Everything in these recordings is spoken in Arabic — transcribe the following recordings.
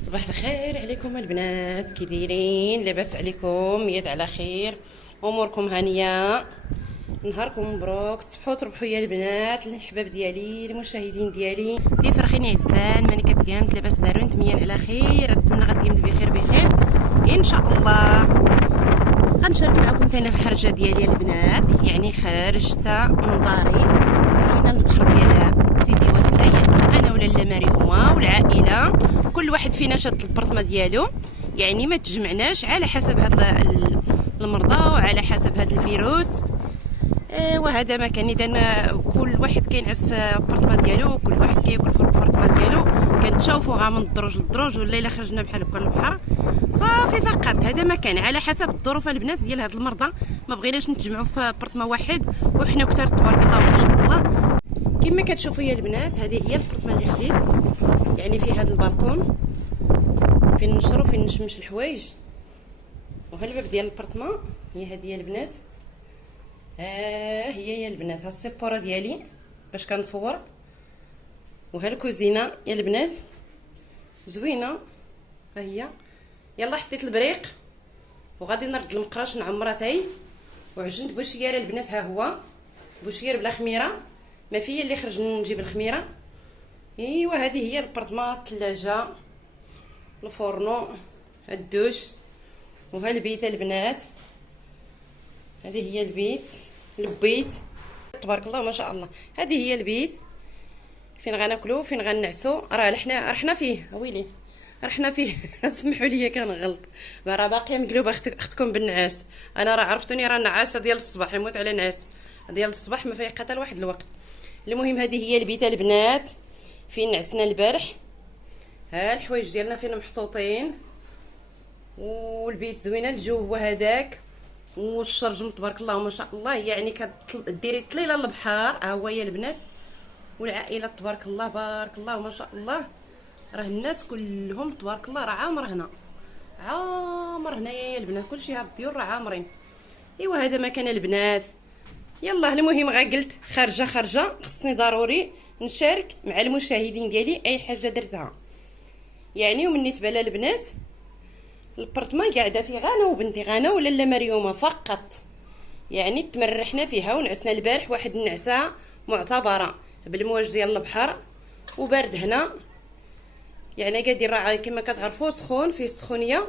صباح الخير عليكم البنات، كي دايرين؟ لاباس عليكم؟ يد على خير، اموركم هانيه، نهاركم مبروك، تصبحوا تربحوا يا البنات. الحباب ديالي، المشاهدين ديالي، دي فرخيني عزان ماني كتقامت، لاباس داروا نتميان على خير، نتمنى غادي يمد بخير بخير ان شاء الله. غنشارك معكم ثاني الخرجه ديالي البنات، يعني خرجت من داري مشينا للبحر ديال سيدي وسي، انا ولاله مريومه والعائله، كل واحد فينا شاد البرطمه ديالو، يعني ما تجمعناش على حسب هاد المرضى وعلى حسب هاد الفيروس. وهذا ما كان اذا كل واحد كينعس في البرطمه ديالو، كل واحد كياكل في البرطمه ديالو، كنتشوفوا غا من الدروج للدروج، ولا الا خرجنا بحال هكا للبحر صافي فقط. هذا ما كان على حسب الظروف البنات ديال هاد المرضى، ما بغيناش نتجمعوا في برطمه واحد وحنا كثار تبارك الله ما شاء الله. كما كتشوفوا يا البنات، هذه هي البرطمه اللي خديت، يعني في هذا البالكون فين نشرو فين نشمش الحوايج، وها الباب ديال البرطمه هي هذه يا البنات. هي يا البنات، ها السيبوره ديالي باش كنصور، وها الكوزينه يا البنات زوينه، ها هي. يلا حطيت البريق وغادي نرد المقراش نعمرها تاي، وعجنت بوشياره البنات، ها هو بوشير بلا خميره، ما فيا اللي خرج نجيب الخميره. ايوا هذه هي البرطمه، الثلاجه، الفورنو، الدوش، وها البيت البنات، هذه هي البيت تبارك الله ما شاء الله. هذه هي البيت فين غناكلو فين غنعسو، راه رحنا فيه ويلي رحنا فيه سمحوا لي كنغلط، راه باقيه مقلوبه اختكم بالنعاس. انا راه عرفتوني راه نعاسه ديال الصباح، نموت على نعاس ديال الصباح، ما فايقه حتى لواحد الوقت. المهم هذه هي البيت البنات فين نعسنا البارح، ها الحوايج ديالنا فين محطوطين، والبيت زوينه، الجو هو هذاك، والشرجم تبارك الله ما شاء الله، يعني كديري طليله للبحر. ها هو يا البنات، والعائله تبارك الله بارك الله ما شاء الله، راه الناس كلهم تبارك الله راه عامر هنا، عامر هنا يا البنات، كلشي هاد الديور راه عامرين. ايوا هذا مكان البنات. يلا المهم غا قلت خارجه خصني ضروري نشارك مع المشاهدين ديالي اي حاجه درتها، يعني. وبالنسبه للبنات البرطمه قاعده في غانا وبنتي غانا ولاله مريومه فقط، يعني تمرحنا فيها ونعسنا البارح واحد النعسه معتبره بالمواج ديال البحر، وبارد هنا، يعني قادر راه كما كتعرفوا سخون فيه السخونيه،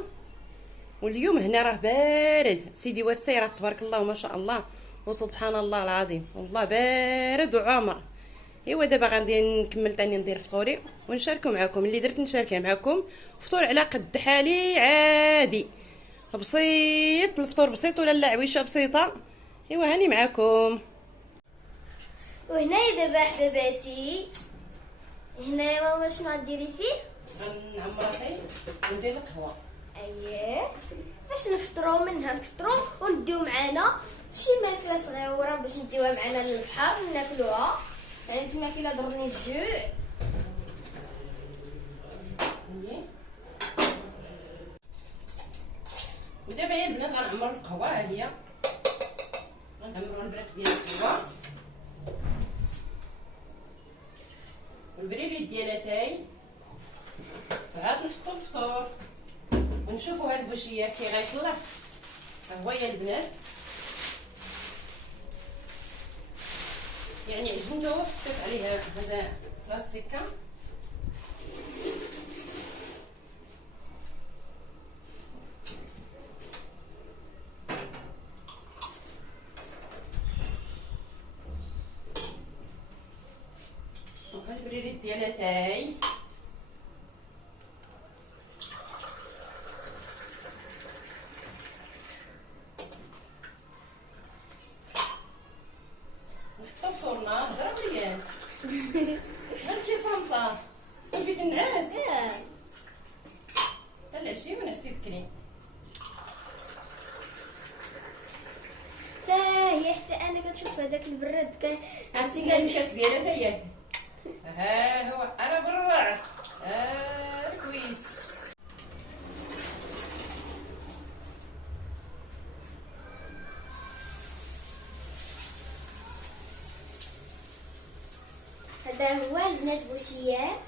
واليوم هنا راه بارد سيدي وسي، راه تبارك الله ما شاء الله وسبحان الله العظيم، والله بارد وعامر. ايوا دابا غادي نكمل تاني ندير فطوري ونشاركو معكم اللي درت، نشاركها معكم. فطور على قد حالي عادي بسيط، الفطور بسيط ولا لا عويشه بسيطه. ايوا هاني معكم. وهنايا دابا حباباتي، هنايا ماما شنو غديري فيه؟ غنعمرها تاي وندير القهوه. اييه باش نفطرو منها، نفطرو ونديو معانا شي ماكله صغيره باش نديوها معانا للبحر ناكلوها، يعني تما كاينه ضرني الجوع. ودابا يا البنات غنعمر القهوه، ها هي غنعمروا البريق ديال القهوه والبريليت ديالها تاي، عاد نحطو الفطور ونشوفوا هاد البوشيه كي غيطلع. ها هو يا البنات، يعني عجنته وحطيت عليها هذا بلاستيكه، وها البريريت ديالها تاي، نحطو فطورنا. هضره وياه هانتي صامته وفيت النعاس حتى العشيه ونعسي بكري. هي حتى انا كنشوف هذاك البراد عرفتي قال الكاس ديالها تا ياك، ها هو انا بالروعه، كويس. هذا هو البنات بوشيات،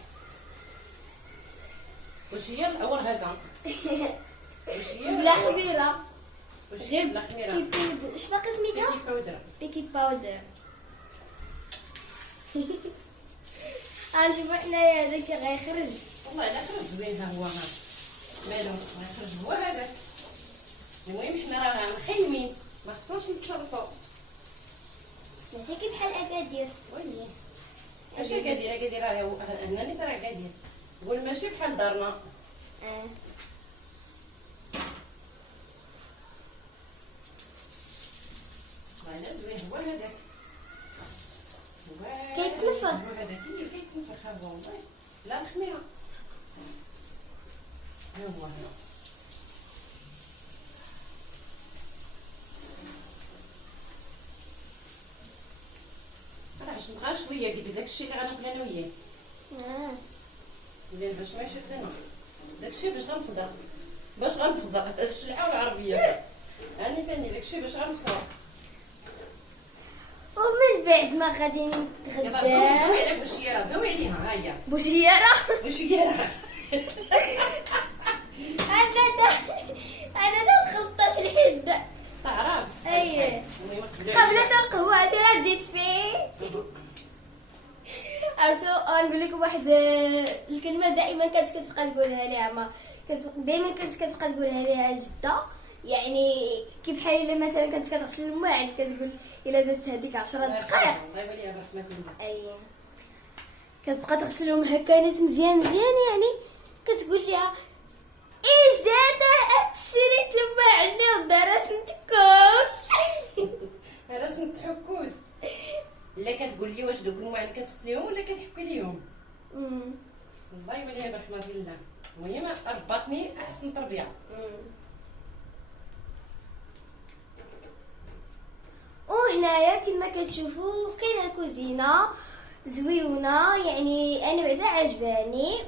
واش هي الاول هذا؟ واش هي بلا خميره، واش هي بلا خميره؟ اش باقي سميتها؟ بيكي باودر. بيكي باودر. غنشوفو حنايا هذاك غيخرج. والله الا خرج زوين. ها هو، ها مالو غيخرج هو هذاك. المهم حنا راه مخيمين، ما خصناش نتشرفوا. ماشي كي بحال اكادير. ويلي ماشي قادير قادير، هنا اللي راه قادير. قول ماشي بحال دارنا. والله زوين هو هذاك. كيتنفخ. هو هذاك اللي كيتنفخ. ها هو والله لا الخميره. ها هو هنا. راه نبغى شويه قد داكشي اللي غناكل انا وياه. مزيان باش ما يشد لنا داكشي، باش غنفضل الشلعه والعربيه. هاني ثاني داكشي باش غنفضل. ومن بعد ما غادي يلا نتغدى. زوي على بوشيره، زوي عليها. ها هي بوشيره. بوشيره. انا دخلت الحب. تعرف اي قبل القهوه راه ديت فيه. عرفتوا نقول لكم واحد الكلمه دائما كانت كتبقى تقولها لي عما، دائما كانت كتبقى تقولها ليها جده. يعني كي بحال الا مثلا كانت كتغسل الماعن كتقول الا دازت هذيك 10 دقائق. الله يبارك برحمه الله. اي كتبقى تغسلهم هكا ناس مزيان مزيان، يعني كتقول لها إزاي سريت الماعن ودرس نتكوس. رسمت حكوت. لا كتقول لي واش دوك الماعن كتغسليهم ولا كتحكي ليهم. الله يبارك برحمه الله. المهم ربطني احسن تربيه. وهنايا كما كتشوفوا كاينه كوزينه زويونه، يعني انا بعدا عجباني.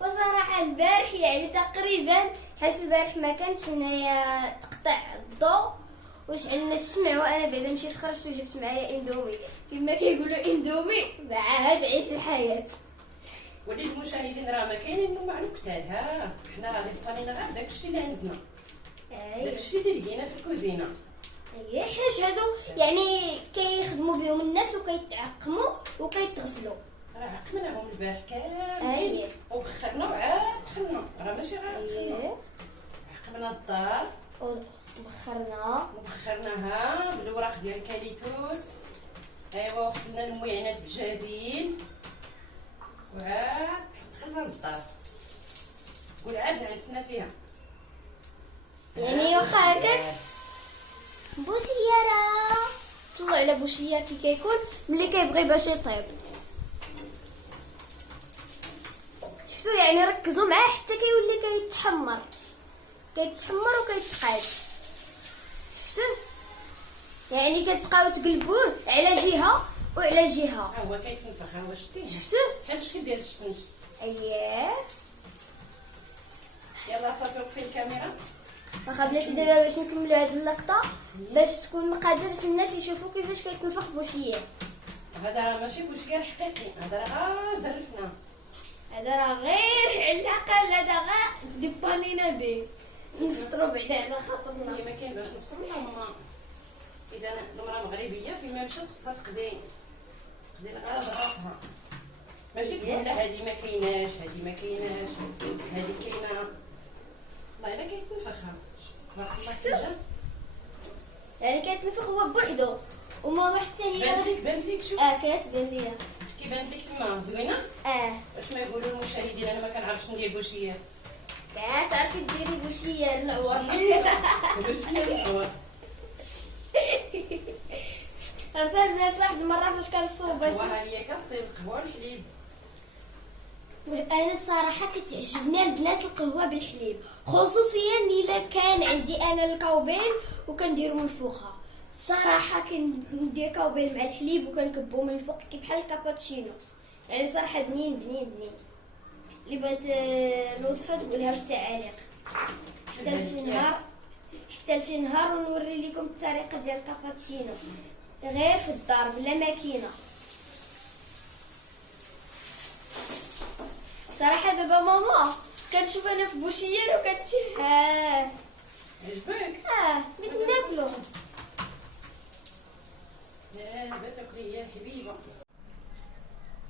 وصراحه البارح يعني تقريبا حيت البارح ما كانش هنايا تقطع الضوء وشعلنا الشمع، وانا بعدا مشيت خرجت وجبت معايا اندومي. كما كيقولوا اندومي معاها تعيش الحياه. وللمشاهدين راه ما كاينين الماعن كثار. ها حنا غادي بقينا غير داكشي اللي عندنا، داكشي اللي لقينا في الكوزينه. اي حيت هادو يعني كيخدموا بهم الناس وكيتعقموا وكيتغسلوا. راه عقمناهم البارح كاملين وبخرنا وعاد دخلنا، راه ماشي غير دخلنا. عقمنا الدار وبخرناها بالوراق ديال الكاليتوس. ايوا وغسلنا المويعنات بجابين وعاد دخلنا للدار. قول عاد عسنا فيها يعني واخا هكاك. بوشيره طلعوا على بوشيار كي كيكون ملي كيبغي باش يطيب. شفتوا يعني ركزوا معاه حتى كيولي كيتحمر وكيتقاد. شفتوا يعني كتبقاو تقلبوه على جهه وعلى جهه. ها هو كيتنفخ. ها هو شتيه شفتوا بحال الشكل ديال الشفنج. اييه يلا صافي وقفي الكاميرا. واخا بلاتي دابا باش نكملوا هذه اللقطه باش تكون مقاده باش الناس يشوفوا كيفاش كيتنفخ بوشيار. هذا راه ماشي بوشيار حقيقي، هذا راه زرفنا. هذا راه غير على الاقل هذا غير ديبانينا به نفطروا بعدا على خاطرنا. ما كاين باش نفطروا ماما. اذا المراه مغربيه فيما مشات خصها تقضي الغرض راسها، ماشي تقول لا هذه ما كايناش هذه ما كايناش هذه كاينه. والله الا كيتنفخها تبارك الله سجل. يعني كيتنفخ هو بوحدو وماما حتى هي بانت ليك شوف. كتبان ليا كي بانت لك تما زوينه. واش ما يقولوا المشاهدين انا ما كنعرفش ندير بوشيار. تعرفي ديري بوشيار العوار. بوشيار العوار. عرفتي البنات واحد المره فاش كنصوب وها هي كطيب القهوه والحليب. انا الصراحه كتعجبني البنات القهوه بالحليب، خصوصيا الا كان عندي انا الكاوبين وكنديرو من فوقها. الصراحه كندير كاوبين مع الحليب وكنكبو من الفوق كي بحال الكابوتشينو. يعني صراحه بنين بنين بنين. اللي بغات الوصفه تقولها في التعاليق حتى لشي نهار ونوري لكم الطريقه ديال الكابوتشينو غير في الدار بلا ماكينه. صراحه دابا ماما كنشوف انا في بوشير وكتشوف عجبك؟ بغيت ناكلو. تاكلي يا حبيبه.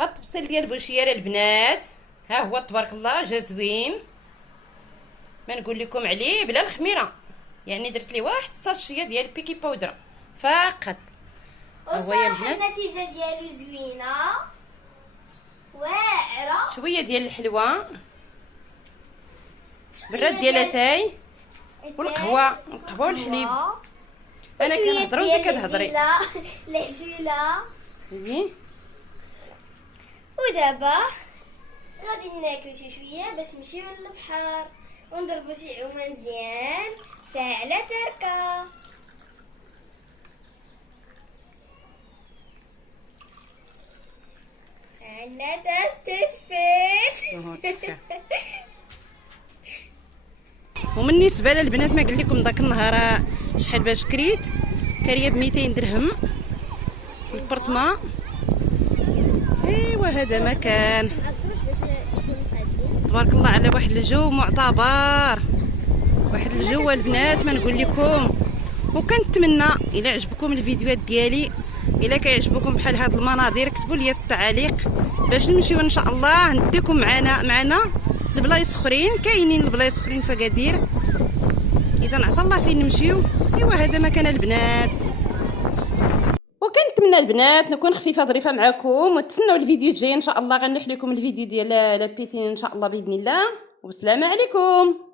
الطبسيل ديال بوشير البنات ها هو تبارك الله جا زوين، ما نقول لكم عليه بلا الخميره، يعني درت ليه واحد الساشيه ديال البيكي باودر فقط. هو يا وصراحه البنات النتيجه ديالو زوينه واعره. شويه ديال الحلوه بالرد ديال اتاي والقهوه والحليب. انا كنهضر وانت كتهضري. العسيله. ايه ودابا غادي ناكلو شي شويه باش نمشيو للبحر ونضربو شي عومه مزيان فاعله تركه. عندنا تاس تدفيت. وبالنسبه للبنات ما قلت لكم داك النهار شحال باش كريت كاريه ب 200 درهم البرطمان. ايوا هذا مكان تبارك الله على واحد الجو معتبر، واحد الجو البنات ما نقول لكم. وكنتمنى الى عجبكم الفيديوهات ديالي، الى كيعجبكم بحال هاد المناظر كتبوا لي في التعاليق باش نمشيو ان شاء الله نديكم معنا لبلايص اخرين. كاينين البلايص اخرين في اكادير، اذا عطا الله فين نمشيو. ايوا هذا مكان البنات. وكنتمنى البنات نكون خفيفه ظريفه معكم، وتسناو الفيديو الجاي ان شاء الله غنلح لكم الفيديو ديال لا بيسين ان شاء الله باذن الله. وبسلامه عليكم.